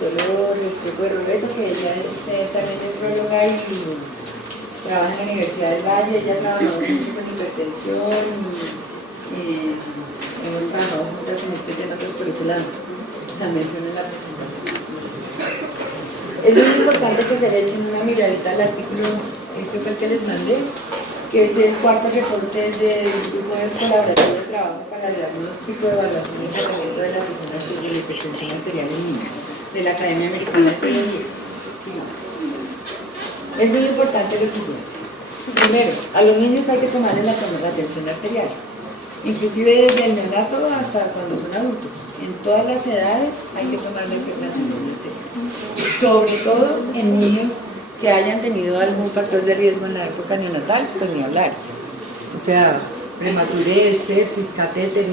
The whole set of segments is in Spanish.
Consuelo Restrepo de Roberto, que ella es también nefróloga y trabaja en la Universidad del Valle. Ella ha trabajado mucho con hipertensión y hemos trabajado juntas en este tema, pero por eso la menciono en la presentación. Es muy importante que se le echen una miradita al artículo, este fue el que les mandé, que es el cuarto reporte del grupo de colaboración de trabajo para el diagnóstico, evaluación y tratamiento de la hipertensión arterial en niños, de la Academia Americana de Teología. Sí. Es muy importante lo siguiente. Primero, a los niños hay que tomarles la tensión arterial, inclusive desde el neonato hasta cuando son adultos. En todas las edades hay que tomar la tensión arterial, sobre todo en niños que hayan tenido algún factor de riesgo en la época neonatal, pues ni hablar. O sea, prematurez, sepsis, catéteres,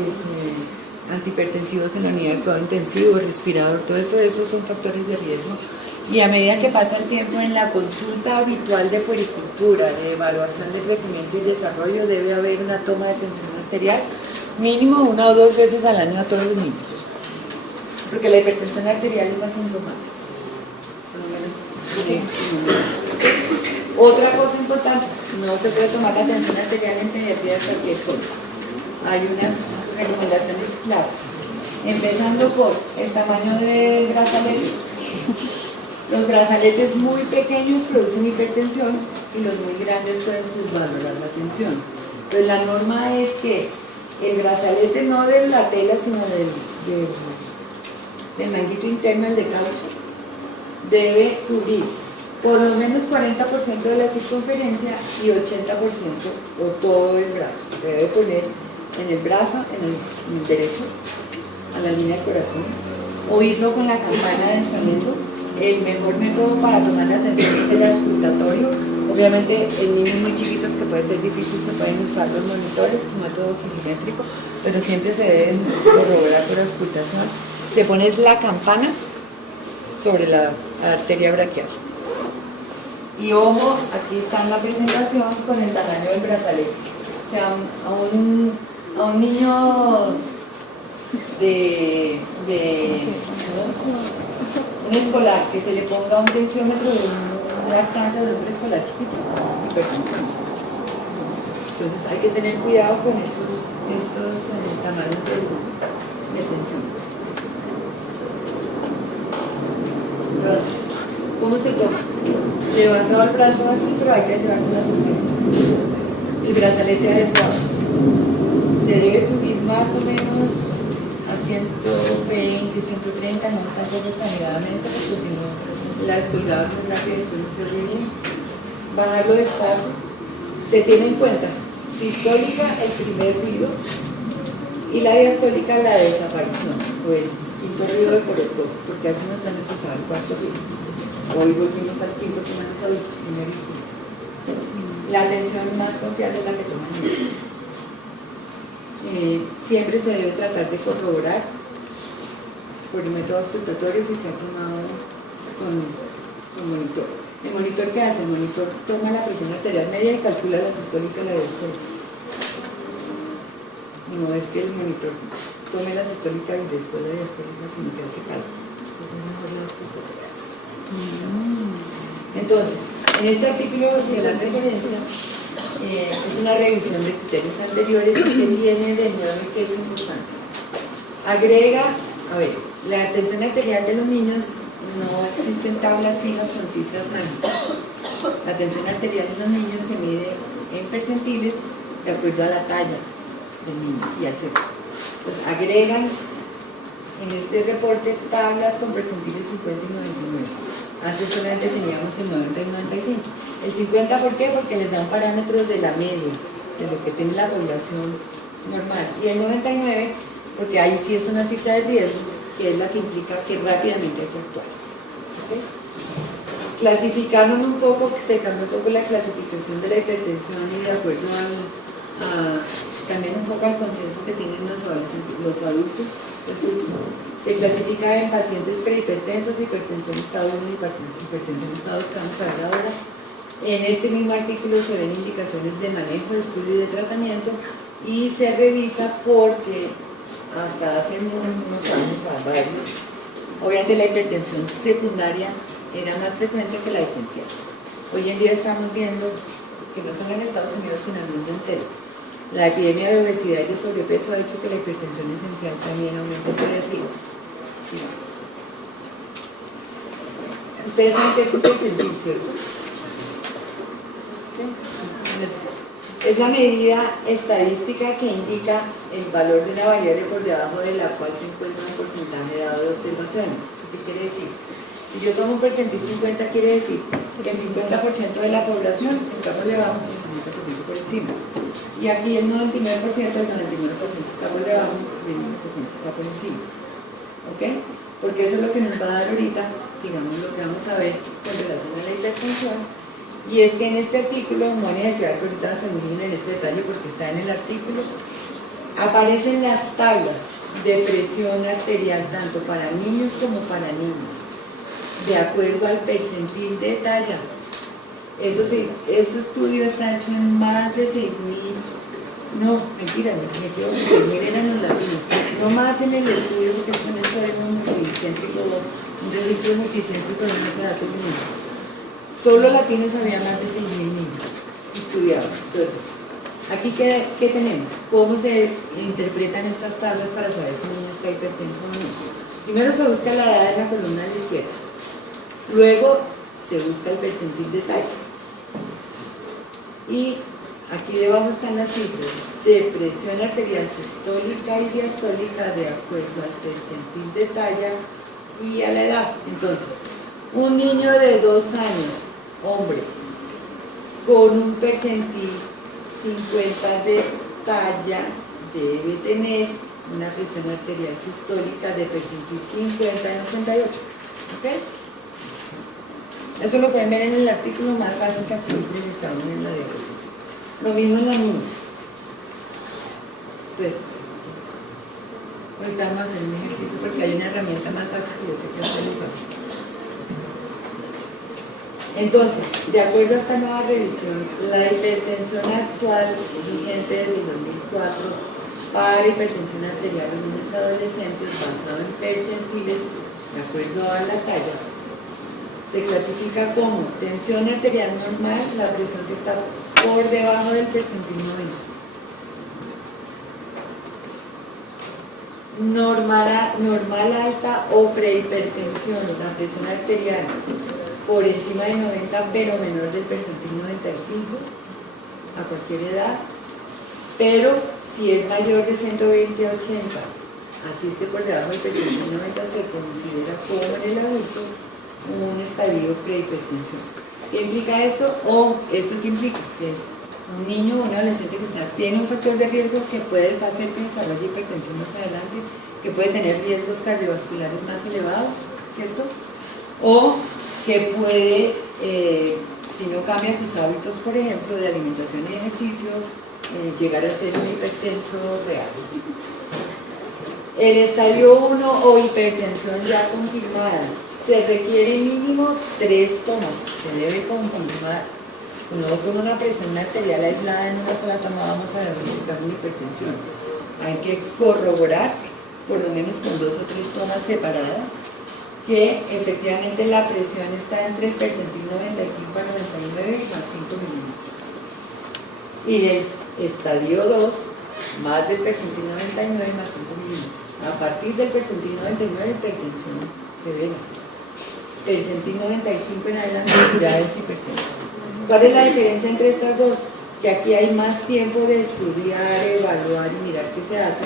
antihipertensivos en la unidad de cuidado intensivo, respirador, todo eso, esos son factores de riesgo. Y a medida que pasa el tiempo en la consulta habitual de puericultura, de evaluación de crecimiento y desarrollo, debe haber una toma de tensión arterial mínimo 1 o 2 veces al año a todos los niños. Porque la hipertensión arterial es asintomática. Por lo menos. Sí. Otra cosa importante, no se puede tomar la tensión arterial en pediatría de cualquier forma. Hay unas recomendaciones claras, empezando por el tamaño del brazalete. Los brazaletes muy pequeños producen hipertensión y los muy grandes pueden subvalorar la tensión. Entonces la norma es que el brazalete no de la tela, sino del manguito interno, el de caucho, debe cubrir por lo menos 40% de la circunferencia y 80% o todo el brazo. Se debe poner en el brazo, en el derecho, a la línea del corazón, oírlo con la campana de ensayamiento. El mejor método para tomar la tensión es el auscultatorio. Obviamente en niños muy chiquitos que puede ser difícil se pueden usar los monitores, un método silimétrico, pero siempre se deben corroborar por auscultación. Se pone la campana sobre la arteria braquial. Y ojo, aquí está en la presentación con el tamaño del brazalete. O sea, a un niño un escolar que se le ponga un tensiómetro de un lactante de un preescolar chiquito, hipertensión. Entonces hay que tener cuidado con estos tamaños de tensión. Entonces, ¿cómo se toma? Levantado el brazo así, pero hay que llevarse la sostenible. El brazalete adecuado. Se debe subir más o menos a 120, 130, no tampoco exageradamente, porque si no la descolgada muy rápido y después no se oye bien. Bajarlo despacio. Se tiene en cuenta sistólica el primer ruido y la diastólica la desaparición o el quinto ruido de corrector, porque hace unos años se usaba el cuarto ruido. Hoy volvimos al quinto como en los adultos, primero y quinto. La atención más confiable es la que toman ellos. Siempre se debe tratar de corroborar por el método auscultatorio si se ha tomado con monitor. ¿El monitor qué hace? El monitor toma la presión arterial media y calcula la sistólica y la diastólica. No es que el monitor tome la sistólica y después la diastólica, sino que hace cálculo. Es mejor la auscultatoria. Entonces, en este artículo de la referencia es una revisión de criterios anteriores que viene de nuevo y que es importante. Agrega, a ver, la tensión arterial de los niños no existen tablas fijas con cifras mágicas. La tensión arterial en los niños se mide en percentiles de acuerdo a la talla del niño y al sexo. Pues agregan en este reporte tablas con percentiles 50 y 99. Antes solamente teníamos el 90 y el 95. El 50, ¿por qué? Porque les dan parámetros de la media, de lo que tiene la población normal. Y el 99, porque ahí sí es una cifra de riesgo, que es la que implica que rápidamente hay que actuar. ¿Okay? Clasificaron un poco, se cambió un poco la clasificación de la hipertensión y de acuerdo también un poco al consenso que tienen los adultos. Entonces, se clasifica en pacientes prehipertensos, hipertensión estado 1 y hipertensión estado 2, que vamos a ver ahora. En este mismo artículo se ven indicaciones de manejo, de estudio y de tratamiento y se revisa porque hasta hace unos años, varios, Obviamente la hipertensión secundaria era más frecuente que la esencial. Hoy en día estamos viendo que no solo en Estados Unidos, sino en el mundo entero, la epidemia de obesidad y de sobrepeso ha hecho que la hipertensión esencial también aumente de riesgo. Ustedes saben que es un percentil, ¿cierto? ¿Sí? Es la medida estadística que indica el valor de una variable por debajo de la cual se encuentra un porcentaje dado de observaciones. ¿Qué quiere decir? Si yo tomo un percentil 50, quiere decir que el 50% de la población está por debajo y el 50% por encima. Y aquí el 99%, el 99% está por debajo y el 1% está por encima. ¿Ok? Porque eso es lo que nos va a dar ahorita, digamos, lo que vamos a ver con relación a la hipertensión. Y es que en este artículo, no hay necesidad que ahorita se miren en este detalle porque está en el artículo, aparecen las tablas de presión arterial tanto para niños como para niñas, de acuerdo al percentil de talla. Eso sí, este estudio está hecho en más de 6.000, no, mentira, me equivoco, 6.000 eran los latinos, no más en el estudio porque es un estudio multicéntrico, un registro multicéntrico en ese dato que solo latinos había más de 6.000 niños estudiados. Entonces, aquí ¿qué tenemos? ¿Cómo se interpretan estas tablas para saber si un niño está hipertenso o no? Primero se busca la edad en la columna de la izquierda, luego se busca el percentil de talla y aquí debajo están las cifras de presión arterial sistólica y diastólica de acuerdo al percentil de talla y a la edad. Entonces, un niño de 2 años, hombre, con un percentil 50 de talla, debe tener una presión arterial sistólica de percentil 50 en 88. ¿Ok? Eso lo pueden ver en el artículo más fácil que aquí les presentamos en la diapositiva. Lo mismo en la niña. Pues, ahorita vamos a hacer un ejercicio porque hay una herramienta más fácil que yo sé que es muy fácil. Entonces, de acuerdo a esta nueva revisión, la hipertensión actual vigente desde el 2004 para hipertensión arterial en niños y adolescentes basado en percentiles de acuerdo a la talla se clasifica como tensión arterial normal, la presión que está por debajo del percentil 90. Normal alta o prehipertensión, la presión arterial por encima de 90 pero menor del percentil 95 a cualquier edad, pero si es mayor de 120 a 80, así esté por debajo del percentil 90, se considera como en el adulto un estadio prehipertensión. ¿Qué implica esto? O esto que implica que es un niño o un adolescente que tiene un factor de riesgo que puede hacer que desarrolle hipertensión más adelante, que puede tener riesgos cardiovasculares más elevados, ¿cierto? O que puede, si no cambia sus hábitos, por ejemplo, de alimentación y ejercicio, llegar a ser un hipertenso real. El estadio 1 o hipertensión ya confirmada, se requiere mínimo 3 tomas, se debe confirmar. No con una presión arterial aislada en una sola toma vamos a diagnosticar una hipertensión. Hay que corroborar, por lo menos con 2 o 3 tomas separadas, que efectivamente la presión está entre el percentil 95 a 99 más 5 milímetros. Y el estadio 2, más del percentil 99 más 5 milímetros. A partir del percentil 99, hipertensión severa. Percentil 95 en adelante ya es hipertensión. ¿Cuál es la diferencia entre estas dos? Que aquí hay más tiempo de estudiar, evaluar y mirar qué se hace.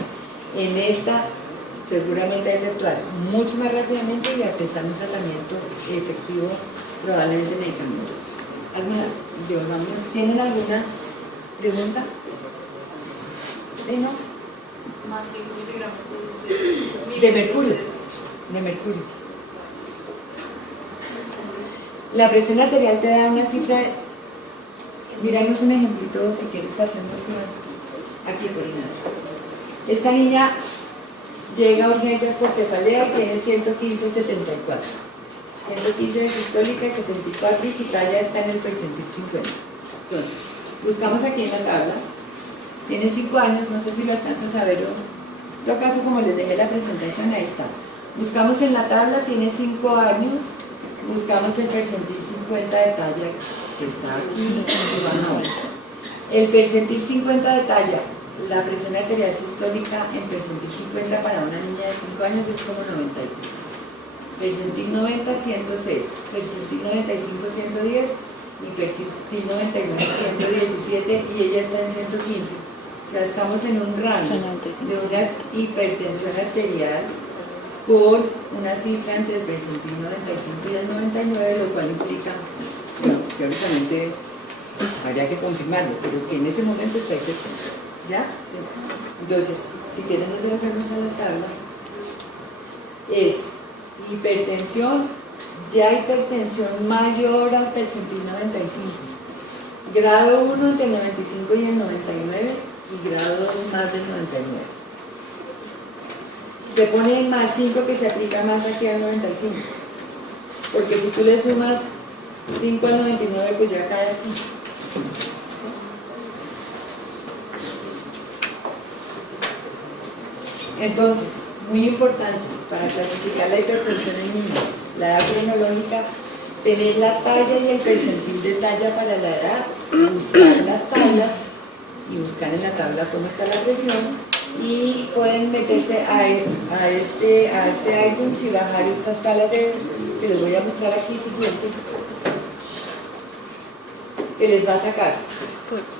En esta seguramente hay que actuar mucho más rápidamente y empezar un tratamiento efectivo, probablemente medicamentos. ¿Tienen alguna pregunta? ¿Sí, no? Más 5 miligramos de mercurio. De mercurio. La presión arterial te da una cifra. Miramos un ejemplito si quieres hacemos aquí por nada. Esta niña llega a urgencias por cefalea y tiene 115/74. 115 de sistólica y 74 y su talla está en el percentil 50. Entonces, buscamos aquí en la tabla. Tiene 5 años, no sé si lo alcanzas a ver o no. En todo caso, como les dejé la presentación, ahí está. Buscamos en la tabla, tiene 5 años, buscamos el percentil 50 de talla que está aquí y va a 90. El percentil 50 de talla, la presión arterial sistólica en percentil 50 para una niña de 5 años es como 93. Percentil 90, 106. Percentil 95, 110. Y percentil 99, 117. Y ella está en 115. O sea, estamos en un rango de una hipertensión arterial con una cifra entre el percentil 95 y el 99, lo cual implica, digamos, teóricamente habría que confirmarlo, pero que en ese momento está hipertensa. ¿Ya? Entonces, si quieren nos devolvemos a la tabla, es hipertensión, ya hipertensión mayor al percentil 95, grado 1 entre el 95 y el 99 y grado 2 más del 99. Se pone el más 5 que se aplica más aquí al 95, porque si tú le sumas 5 al 99 pues ya cae aquí. Entonces, muy importante para clasificar la hipertensión en niños, la edad cronológica, tener la talla y el percentil de talla para la edad, buscar las tablas y buscar en la tabla cómo está la presión, y pueden meterse a este iTunes y bajar estas tablas que les voy a mostrar aquí siguiente, que les va a sacar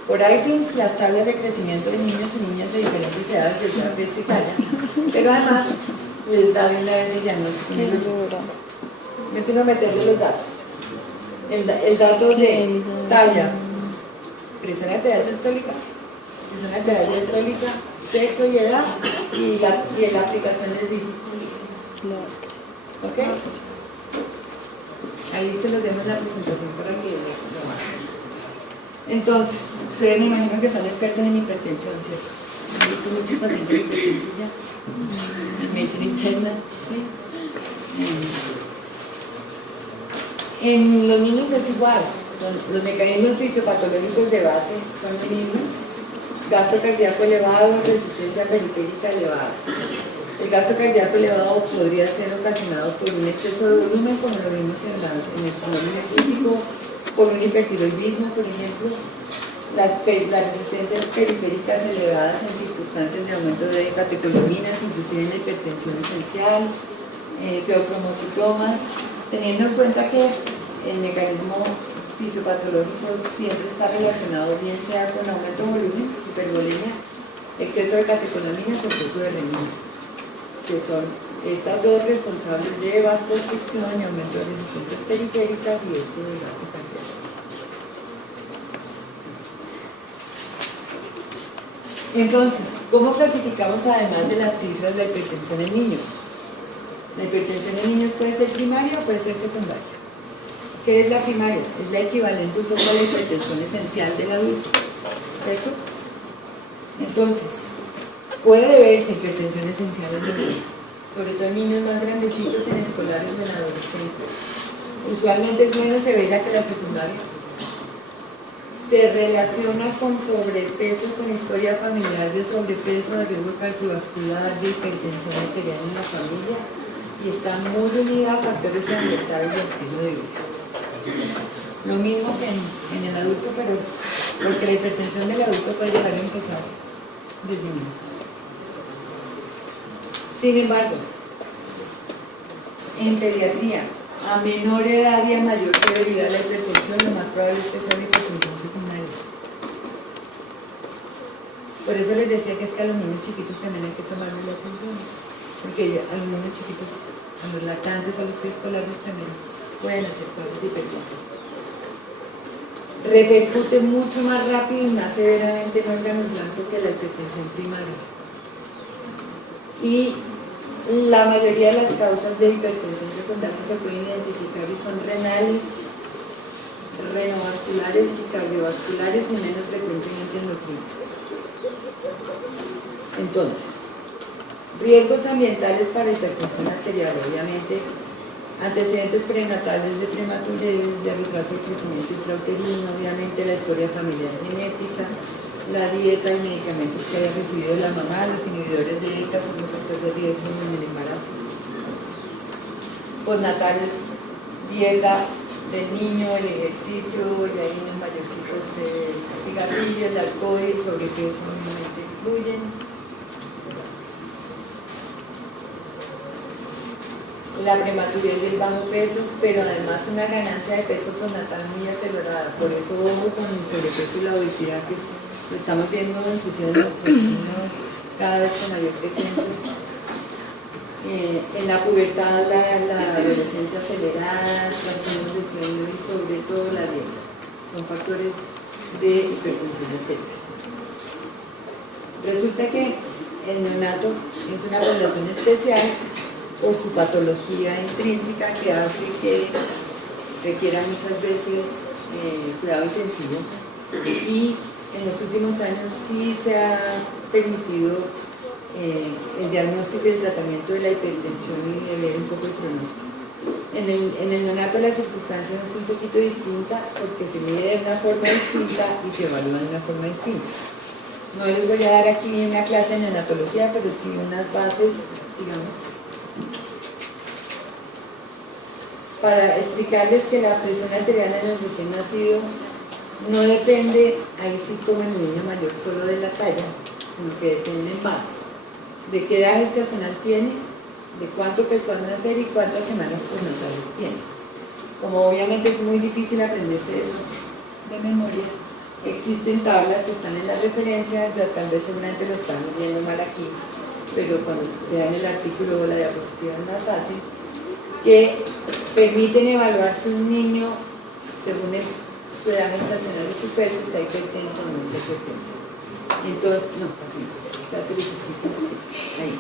por iTunes las tablas de crecimiento de niños y niñas de diferentes edades de una peso y talla, pero además les da bien a veces ya no me meterle los datos, el dato de talla, presión arterial sistólica, presión arterial diastólica, sexo y edad, y la aplicación les dice, ¿ok? Ahí se los dejo en la presentación para que lo hagan. Entonces, ustedes me imagino que son expertos en hipertensión, ¿cierto? He visto muchos pacientes de hipertensión ya, en medicina interna, ¿sí? En los niños es igual, los mecanismos fisiopatológicos de base son los mismos: gasto cardíaco elevado, resistencia periférica elevada. El gasto cardíaco elevado podría ser ocasionado por un exceso de volumen, como lo vimos en el fenómeno crítico, por un hipertiroidismo, por ejemplo, las resistencias periféricas elevadas en circunstancias de aumento de catecolaminas, inclusive en la hipertensión esencial, feocromocitomas, teniendo en cuenta que el mecanismo fisiopatológico siempre está relacionado bien sea con aumento de volumen, hipervolemia, exceso de catecolaminas o exceso de renina, que son estas dos responsables de vasoconstricción y aumento de resistencias periféricas y esto del gasto cardíaco. Entonces, ¿cómo clasificamos además de las cifras de hipertensión en niños? La hipertensión en niños puede ser primaria o puede ser secundaria. ¿Qué es la primaria? Es la equivalente un poco a la hipertensión esencial del adulto, ¿cierto? Entonces, puede deberse hipertensión esencial en los niños, sobre todo en niños más grandecitos, en escolares o en adolescentes. Usualmente es menos severa que la secundaria. Se relaciona con sobrepeso, con historia familiar de sobrepeso, de riesgo cardiovascular, de hipertensión arterial en la familia, y está muy unida a factores ambientales y estilo de vida. Lo mismo que en el adulto, pero porque la hipertensión del adulto puede llegar a empezar desde niño. Sin embargo, en pediatría, a menor edad y a mayor severidad de la hipertensión, lo más probable es que sea una hipertensión secundaria. Por eso les decía que es que a los niños chiquitos también hay que tomarles la atención, porque a los niños chiquitos, a los lactantes, a los preescolares también pueden hacer cuadros de hipertensión. Repercute mucho más rápido y más severamente en órganos blancos que la hipertensión primaria. Y la mayoría de las causas de hipertensión secundaria que se pueden identificar y son renales, renovasculares y cardiovasculares, y menos frecuentemente endocrinas. Entonces, riesgos ambientales para hipertensión arterial, obviamente, antecedentes prenatales de prematurez, de retraso de crecimiento intrauterino, obviamente la historia familiar genética, la dieta y medicamentos que haya recibido la mamá, los inhibidores de ECA son un factor de riesgo en el embarazo. postnatal es dieta del niño, el ejercicio, y hay niños mayorcitos, el cigarrillo, el alcohol y el sobrepeso obviamente influyen. La prematurez del bajo peso, pero además una ganancia de peso postnatal muy acelerada. Por eso ojo con el sobrepeso y la obesidad, que lo estamos viendo inclusive en nuestros niños cada vez con mayor frecuencia. En la pubertad, la adolescencia acelerada, trastornos de sueño y sobre todo la dieta. Son factores de hipertensión arterial. Resulta que el neonato es una población especial por su patología intrínseca que hace que requiera muchas veces cuidado intensivo, y en los últimos años sí se ha permitido el diagnóstico y el tratamiento de la hipertensión y de ver un poco el pronóstico. En el neonato la circunstancia es un poquito distinta porque se mide de una forma distinta y se evalúa de una forma distinta. No les voy a dar aquí una clase de neonatología, pero sí unas bases, digamos, para explicarles que la presión arterial en el recién nacido no depende, ahí sí como en el niño mayor, solo de la talla, sino que depende más de qué edad gestacional tiene, de cuánto pesó al nacer y cuántas semanas postnatales tiene. Como obviamente es muy difícil aprenderse eso de memoria, existen tablas que están en las referencias, ya tal vez seguramente lo están viendo mal aquí, pero cuando vean el artículo o la diapositiva es más fácil, que permiten evaluar si un niño, según su edad gestacional y su peso, está hipertenso o no está hipertenso. Entonces, no, así, ahí.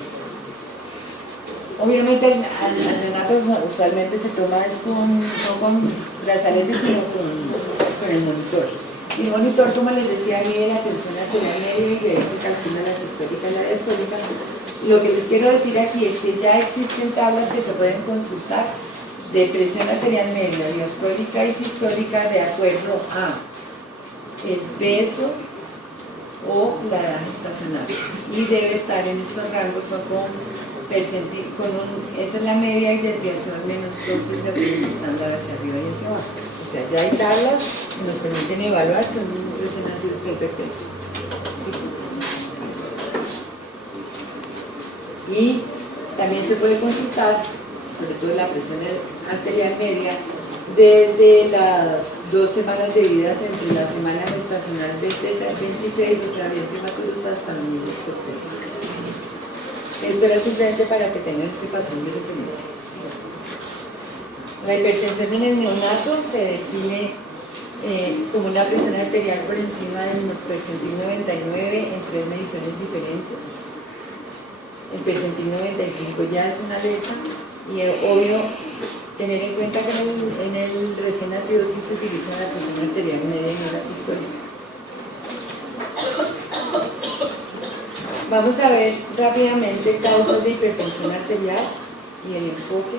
Obviamente al neonato usualmente se toma no con brazaletes, sino con el monitor. Y el monitor, como les decía, mide la tensión arterial media y de eso calcula la sistólica y la diastólica. Lo que les quiero decir aquí es que ya existen tablas que se pueden consultar de presión arterial media, diastólica y sistólica de acuerdo a el peso o la edad gestacional, y debe estar en estos rangos o esta es la media y desviación menos 2 desviaciones estándar hacia arriba y hacia abajo. O sea, ya hay tablas que nos permiten evaluar si un recién nacido está hipertenso. Y también se puede consultar, sobre todo la presión arterial media, desde las 2 semanas de vida entre la semana gestacional 26, o sea, bien prematuros, hasta los niños posteriores. Esto era simplemente para que tengan ese patrón de referencia. La hipertensión en el neonato se define como una presión arterial por encima del percentil 99 en 3 mediciones diferentes. El percentil 95 ya es una alerta, y es obvio tener en cuenta que en el recién nacido sí se utiliza la presión arterial media y no la sistólica. Vamos a ver rápidamente causas de hipertensión arterial y el enfoque.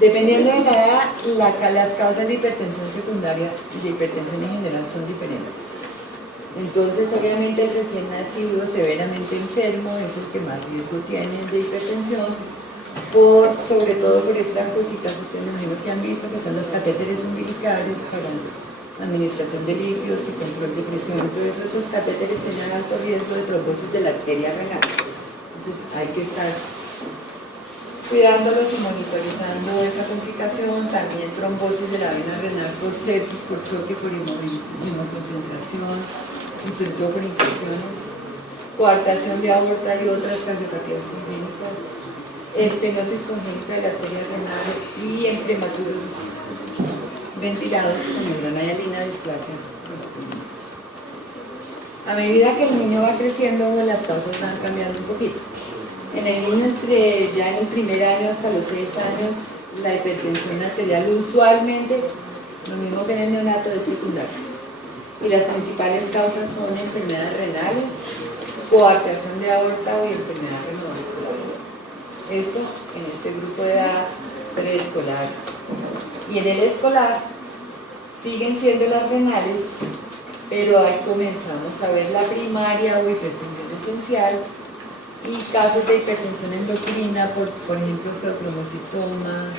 Dependiendo de la edad, las causas de hipertensión secundaria y de hipertensión en general son diferentes. Entonces, obviamente, el recién nacido severamente enfermo es el que más riesgo tiene de hipertensión, sobre todo por estas cositas que ustedes me dijeron que han visto, que son los catéteres umbilicales para administración de líquidos y control de presión. Entonces, esos catéteres tienen alto riesgo de trombosis de la arteria renal. Entonces, hay que estar cuidándolos y monitorizando esa complicación. También trombosis de la vena renal por sepsis, por choque, por hemoconcentración, y sobre todo por infecciones, coartación de aorta y otras cardiopatías congénitas, estenosis congénita de la arteria renal y en prematuros ventilados con membrana hialina displasia. A medida que el niño va creciendo, las causas van cambiando un poquito. En el niño ya en el primer año hasta los 6 años, la hipertensión arterial usualmente, lo mismo que en el neonato, es secundaria. Y las principales causas son enfermedades renales, coartación de aorta o enfermedad renovadora. Esto en este grupo de edad preescolar. Y en el escolar siguen siendo las renales, pero ahí comenzamos a ver la primaria o hipertensión esencial, y casos de hipertensión endocrina, por ejemplo, cromocitomas,